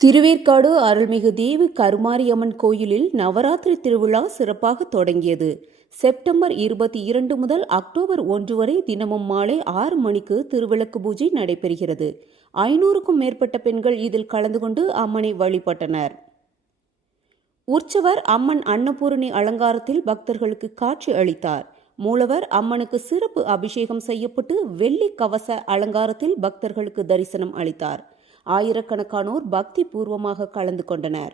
திருவேற்காடு அருள்மிகு தேவி கருமாரியம்மன் கோயிலில் நவராத்திரி திருவிழா சிறப்பாக தொடங்கியது. செப்டம்பர் 22 முதல் அக்டோபர் 1 வரை தினமும் மாலை 6 மணிக்கு திருவிளக்கு பூஜை நடைபெறுகிறது. 500க்கும் மேற்பட்ட பெண்கள் இதில் கலந்து கொண்டு அம்மனை வழிபட்டனர். உற்சவர் அம்மன் அன்னபூரணி அலங்காரத்தில் பக்தர்களுக்கு காட்சி அளித்தார். மூலவர் அம்மனுக்கு சிறப்பு அபிஷேகம் செய்யப்பட்டு வெள்ளி கவச அலங்காரத்தில் பக்தர்களுக்கு தரிசனம் அளித்தார். ஆயிரக்கணக்கானோர் பக்தி பூர்வமாக கலந்து கொண்டனர்.